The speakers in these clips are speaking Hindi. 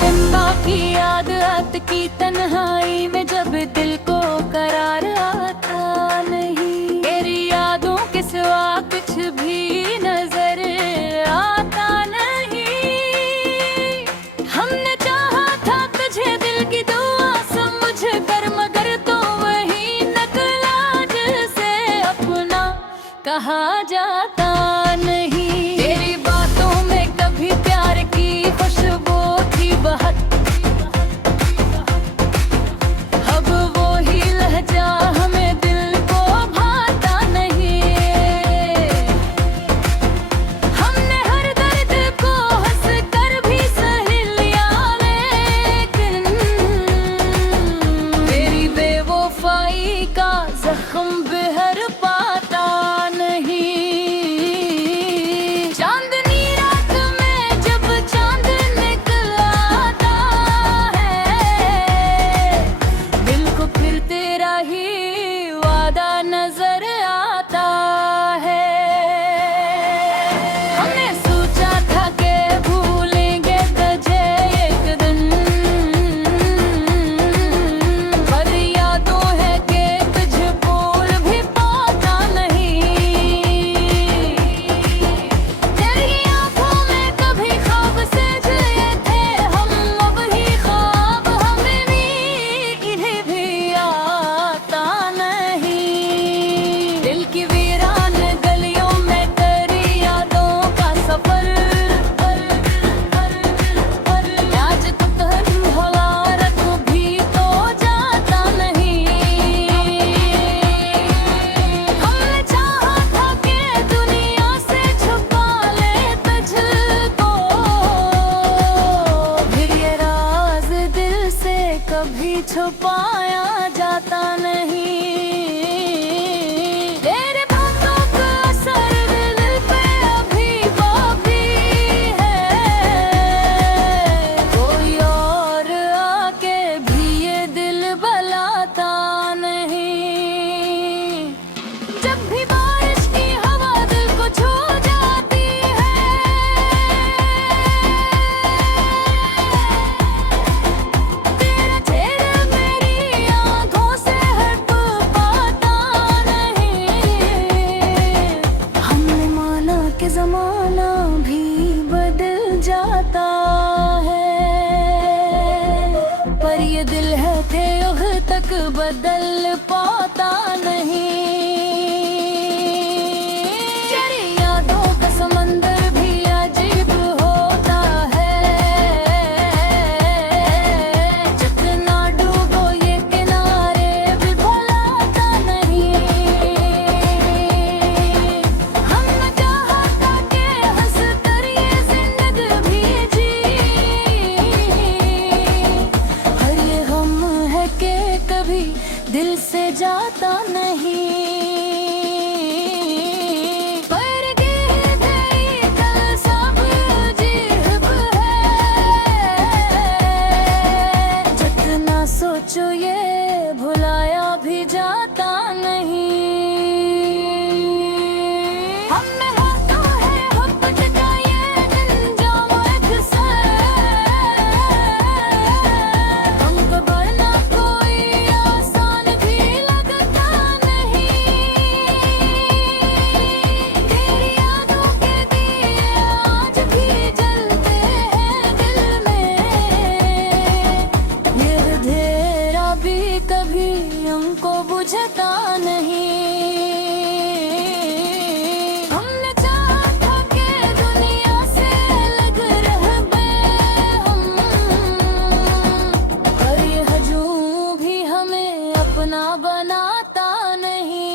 दिन बाकी याद रात की तन्हाई में जब दिल को करार आता नहीं, तेरी यादों के सिवा कुछ भी नजर आता नहीं। हमने चाहा था तुझे दिल की दुआ समझ कर, मगर तो वही नकला जिसे अपना कहा जाता नहीं। तेरी बातों में कभी प्यार की खुशबू थी बहुत, अब वो ही लहजा हमें दिल को भाता नहीं। हमने हर दर्द को हंस कर भी सह लिया, लेकिन तेरी बेवफाई का जख्म बहर पाता नहीं। चांदनी रात में जब चांद निकल आता है, दिल को फिर तेरा ही वादा नजर आता है। हमने सोचा था कि भूलेंगे तुझे एक दिन, पर यादों है कि तुझे भूल भी पाता नहीं। तेरी आंखों में कभी ख्वाब से जिए थे हम, अब ही ख्वाब हमें भी इन्हें भी आता नहीं। दिल की वीरान गलियों में तेरी यादों का सफर, आज तक हलारत भी तो जाता नहीं। हमने चाहा था कि दुनिया से छुपा ले तुझको, फिर ये राज दिल से कभी छुपाया जाता नहीं। तेरे बातों का असर दिल पे अभी बाकी है, कोई और आके भी ये दिल बलाता नहीं। जब भी बारिश की हवा दिल को छू जाती है, तेरा चेहरा मेरी आंखों से हट पाता नहीं। हमने माना कि जमाना भी बदल जाता है, पर ये दिल है कि युग तक बदल पाता नहीं। तेरी यादों का समंदर भी अजीब होता है, जितना डूबो ये किनारे भी भुलाता नहीं। हमने चाहा था कि हंस कर ये जिंदगी भी जी, पर ये गम है कि कभी दिल से जाता नहीं। पर गई कल सब अजीब है, जितना सोचो ये भुलाया भी जाता नहीं। हमने हाथों है मोहब्बत का ये अंजाम अक्सर, हमको बढ़ना कोई आसान भी लगता नहीं। तेरी यादों के दिए आज भी जलते हैं दिल में, ये अंधेरा भी कभी हमको बुझता नहीं। हमने चाहा था कि दुनिया से अलग रह गए हम, पर ये हजूम भी हमें अपना बनाता नहीं।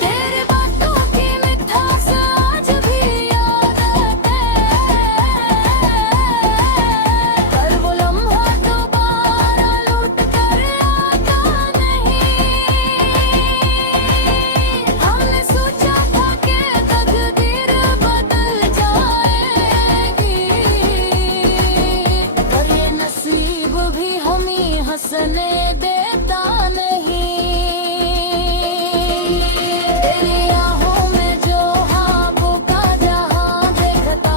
तेरे बातों की मिठास आज भी याद आते, पर वो लम्हा दोबारा लौट कर आता नहीं। हमने सोचा था कि तकदीर बदल जाएगी, पर ये नसीब भी हमें हंसने देता नहीं। तेरी आहों में जो ख्वाबों का जहां देखता,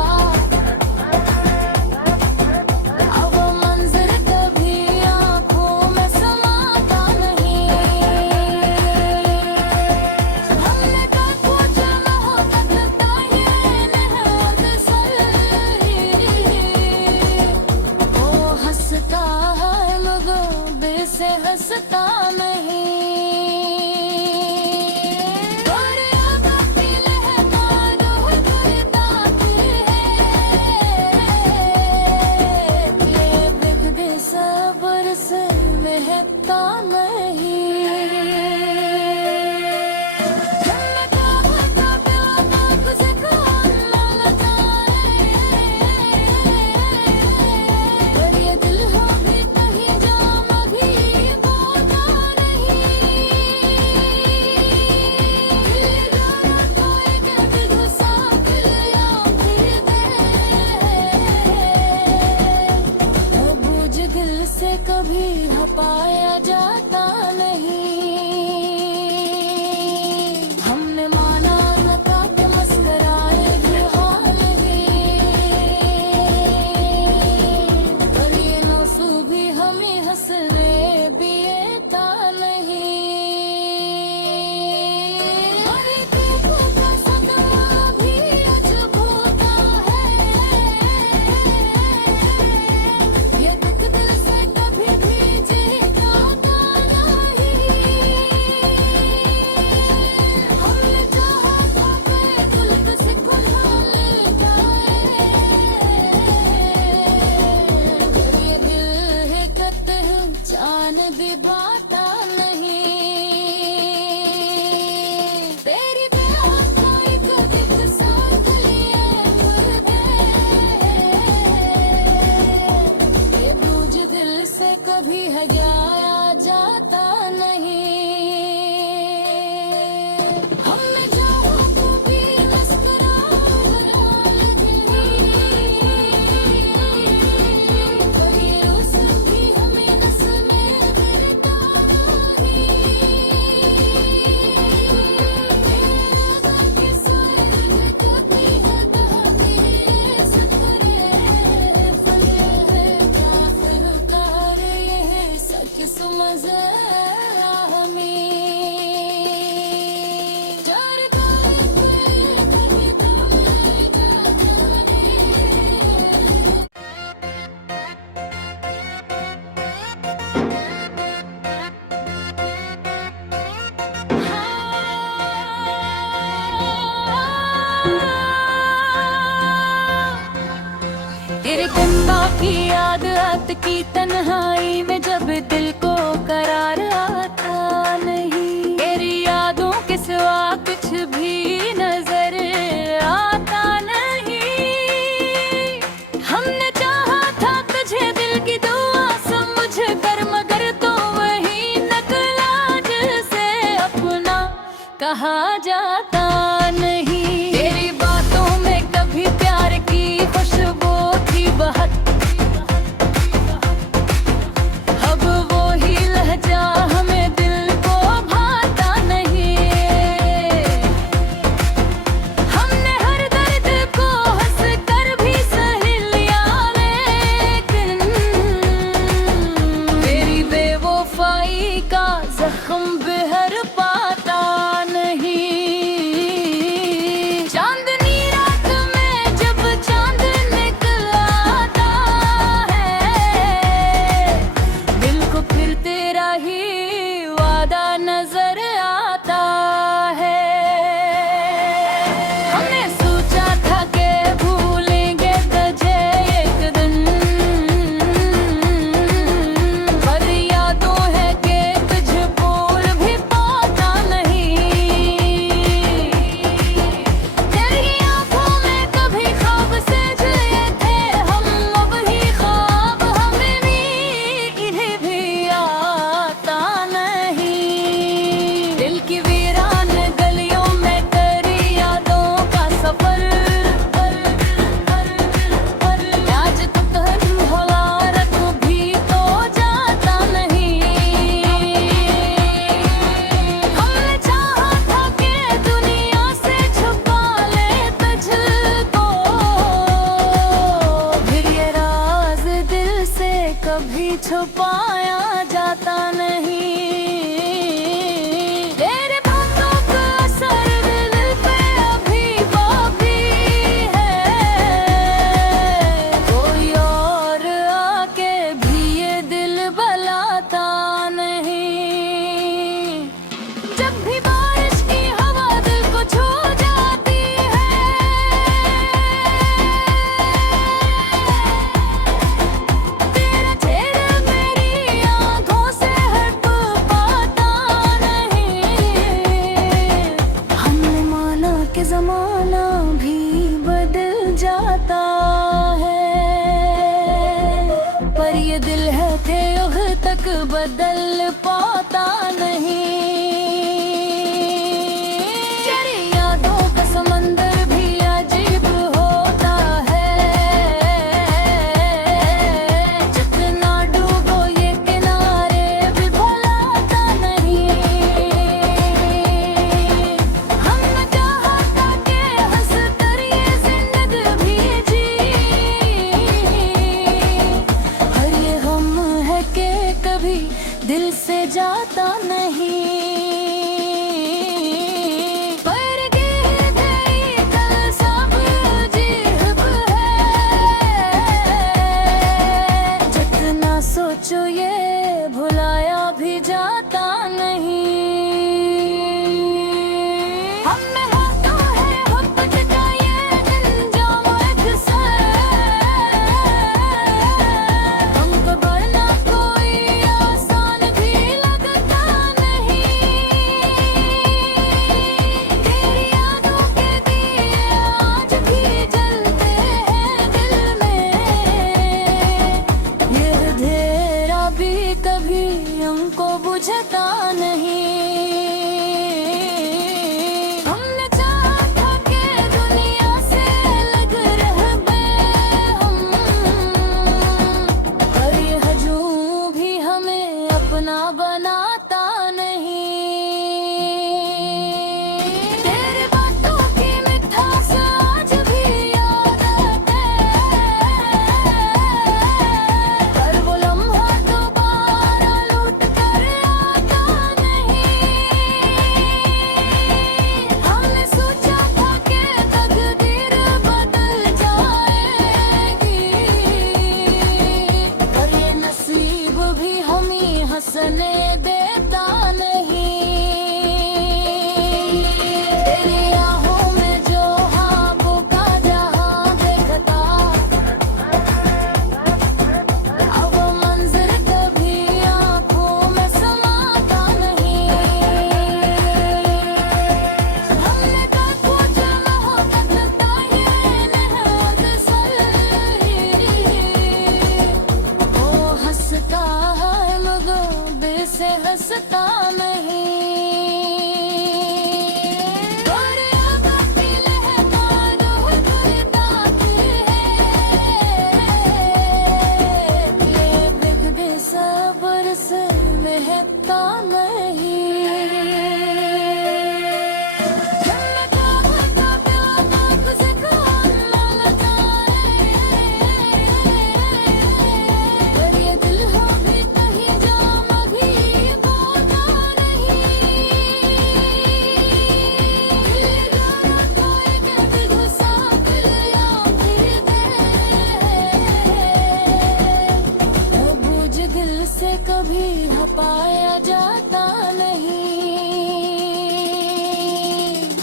जाता नहीं। हमने माना न था कि मुस्कुराए भी हाल में, पर ये नौसू भी हमें हंसने भी देता नहीं। अरे देखो का सदमा भी अजब होता है, ये दुख दिल से कभी भी जाता नहीं। हमने चाहा था कि गुल्क से खुशहाल जाए, फिर ये दिल है कहते हैं जान भी बाता नहीं। तेरी बेवफाई को दिख साथ लिए खुद ये बोझ दिल से कभी हजाया जाता नहीं। हमने चाहा तो भी मुस्कुरा लगे, पर ये रोज भी हमें नस में गिरता नहीं। बाकी सारे कभी है बहाने सतरे फल है क्या फिर उतार ये है सच समझ हमें जार तेरे गंगा की याद रात की तन्हाई में जब दिल को करार आता नहीं। तेरी यादों के सिवा कुछ भी नजर आता नहीं। हमने चाहा था तुझे दिल की दुआ समझ कर, मगर तो वही नकला जिसे अपना कहा जाता नहीं। तेरी बातों में कभी प्यार की खुशबू थी बहत, अब वो ही लहजा हमें दिल को भाता नहीं। हमने हर दर्द को हंस कर भी सह लिया, लेकिन तेरी बेवफाई का जख्म बहर पाता नहीं। चांदनी रात में जब चांद निकल आता है, दिल को फिर तेरा ही वादा नजर आता है। हमने सोचा था कि भूलेंगे तुझे एक दिन, पर यादों है कि तुझे भूल भी पाता नहीं। तेरी आंखों में कभी ख्वाब से जिए थे हम, अब ही ख्वाब हमें भी इन्हें भी आता नहीं। दिल की वीरान गलियों में तेरी यादों का सफर, आज तक होला रख भी तो जाता नहीं। हमने चाहा था कि दुनिया से छुपा ले तुझको, फिर ये राज दिल से कभी छुपाया जाता नहीं। तेरे बातों का असर दिल पे अभी बाकी है, कोई और आके भी ये दिल बलाता नहीं। जब भी बारिश की हवा दिल को छू जाती है, तेरा चेहरा मेरी आंखों से हट पाता नहीं। हमने माना कि जमाना भी बदल जाता है, पर ये दिल है कि युग तक बदल पाता नहीं। तेरी यादों का समंदर भी अजीब होता है, जितना डूबो ये किनारे भी भुला हंसने देता नहीं। तेरी आहों में जो ख्वाबों का जहां देखता, अब वो मंजर कभी आंखों में समाता नहीं। हमने कब पूछा मोहब्बत का ये नहाद सही, वो हंसता है मगर बेसे हंसता नहीं। गोरे आँखों की लहर रूह गुलदाती है, ये बिगड़े सब्र से महकता नहीं। हमने कहा था प्यार आँख से कौन ना लगाए, पर ये दिल हो भी कहीं जाम भी बोलता नहीं। दिल गाना कोई कभी घुसा दिल या फिर दे, वो बूझ दिल से कभी हपाया जाता नहीं।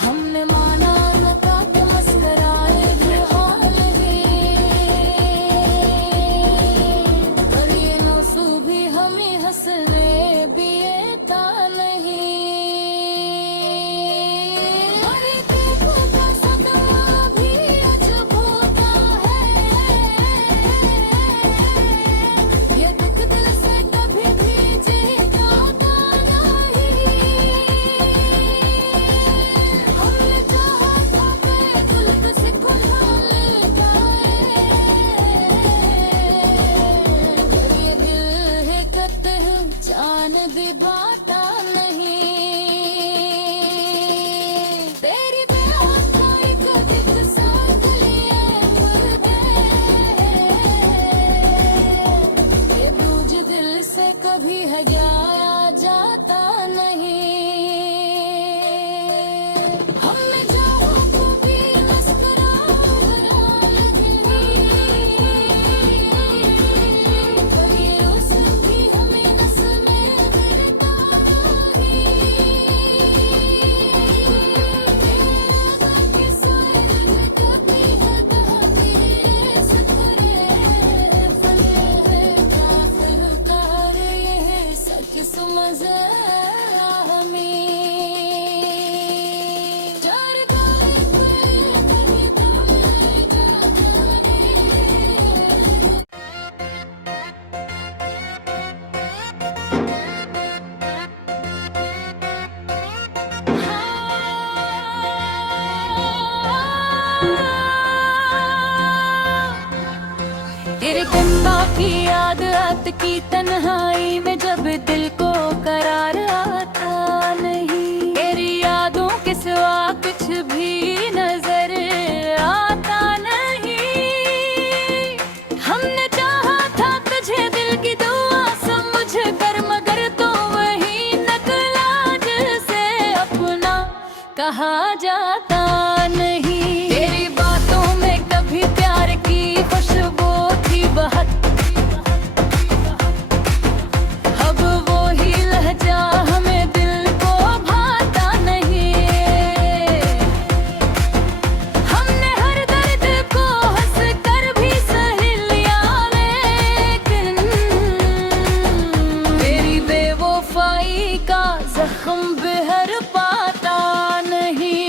हमने माना न था कि मुस्कुराए भी हाल भी, पर ये नौसू भी हमें हंसने भी देता नहीं। बड़ी देखो का सदमा भी अजब होता है, ये दुख दिल से कभी भी जाता नहीं। हमने चाहा था बेखुद से खुशहाल गाए, पर ये दिल है कतई जान भी बाता नहीं। तेरी बेवफाई को दिल साथ लिए खुद ये बूझ दिल से कभी हजाया जाता नहीं। हमने चाहा तो भी मुस्कुराए पर ये रोज़ भी हमें नस्ल में गिरता नहीं। बाकी सोए कभी हदा मेरे सफरे फले है काफिर कार ये है सच सुमज़ हमें चार गाए कहीं जाने तेरे गंगा की याद रात की तन्हाई में जब दिल को करार आता नहीं। तेरी यादों के सिवा कुछ भी नजर आता नहीं। हमने चाहा था तुझे दिल की दुआ समझ कर, मगर तो वही नकला जिसे अपना कहा जाता नहीं। तेरी बातों में कभी प्यार की खुशबू थी बहत, अब वो ही लहजा हमें दिल को भाता नहीं। हमने हर दर्द को हंस कर भी सह लिया, लेकिन तेरी बेवफाई का जख्म बेहर पाता नहीं।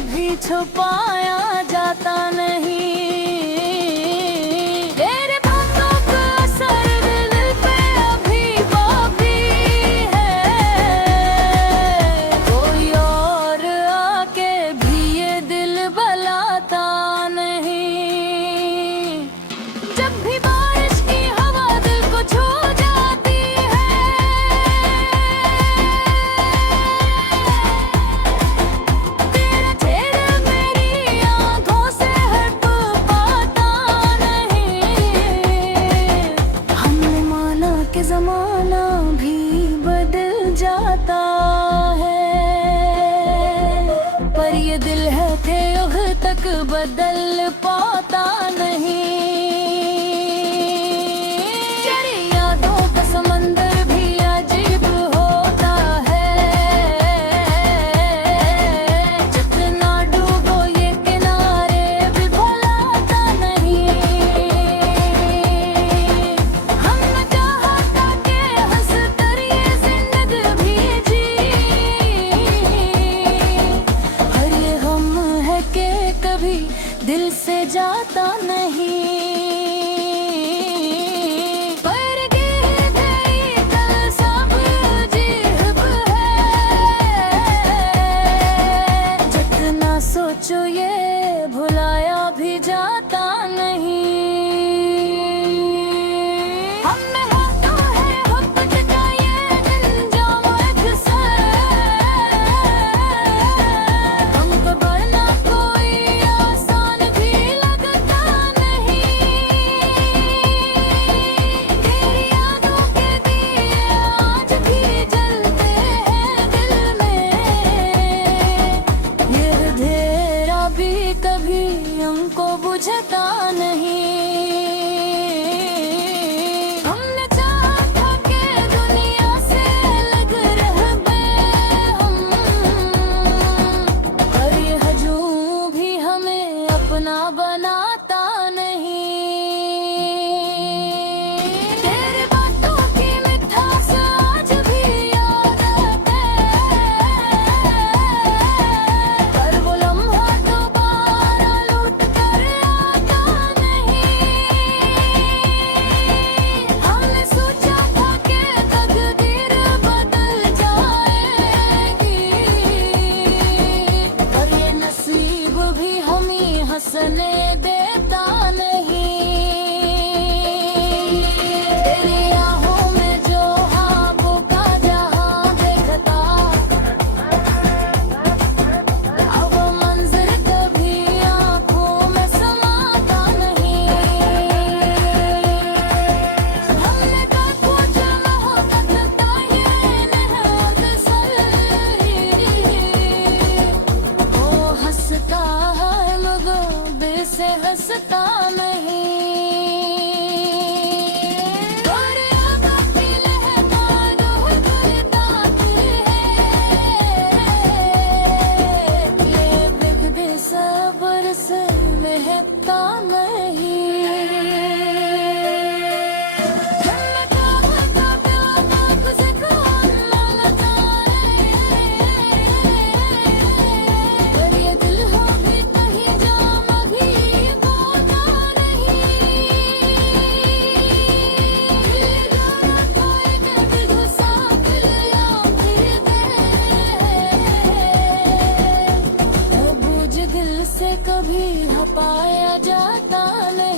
कभी छुपाया जाता नहीं। तेरे बातों का असर दिल पे अभी है, कोई और आके भी ये दिल बलाता नहीं। जब भी बारिश की हवा दिल को छू जाती है, तेरा चेहरा मेरी आंखों से हट पाता नहीं। हमने माना कि जमाना भी बदल जाता है, पर ये दिल है थे युग तक बदल पाता नहीं। तेरी यादों का समंदर भी अजीब होता है, जितना डूबो ये किनारे भी भुलाता नहीं। हमने चाहा था कि हंस कर ये जिंदगी भी जी, और ये गम है कि कभी दिल से जाता नहीं। पर गिर गई कल सब जीब है, जितना सोचो ये भुलाया भी जाता नहीं। हमने हाथों है वक्त का ये अंजाम अक्सर, हमको बढ़ना कोई आसान भी लगता नहीं। तेरी यादों के दिए आज भी जलते हैं दिल में, ये अंधेरा भी कभी हमको बुझता नहीं। हमने चाहा था कि दुनिया से अलग रह गए हम, पर ये हजूम भी हमें अपना बनाता नहीं। तेरे बातों की मिठास आज भी याद है, पर वो लम्हा दोबारा लौट कर आता नहीं। हमने सोचा था कि तकदीर बदल जाएगी, पर ये नसीब भी हमें हंसने देता नहीं। तेरी आहों में जो ख्वाबों का जहां देखता, अब वो मंजर कभी आंखों में समाता नहीं। हमने कब कुछ मोहब्बत का ये नहाद वो हंसता है मगर बेसे हंसता नहीं। और आगा की लहर रूह गुलदात है, ये बिगड़े सब्र से महकता नहीं। हमने कहा था बेवफा तुझे कौन मांगता है, पर ये दिल हो भी कहीं जाम भी खोता नहीं। दिल जाना कोई कभी गुस्सा दिल या फिर दे, बूझ दिल से कभी हपाया जाता नहीं।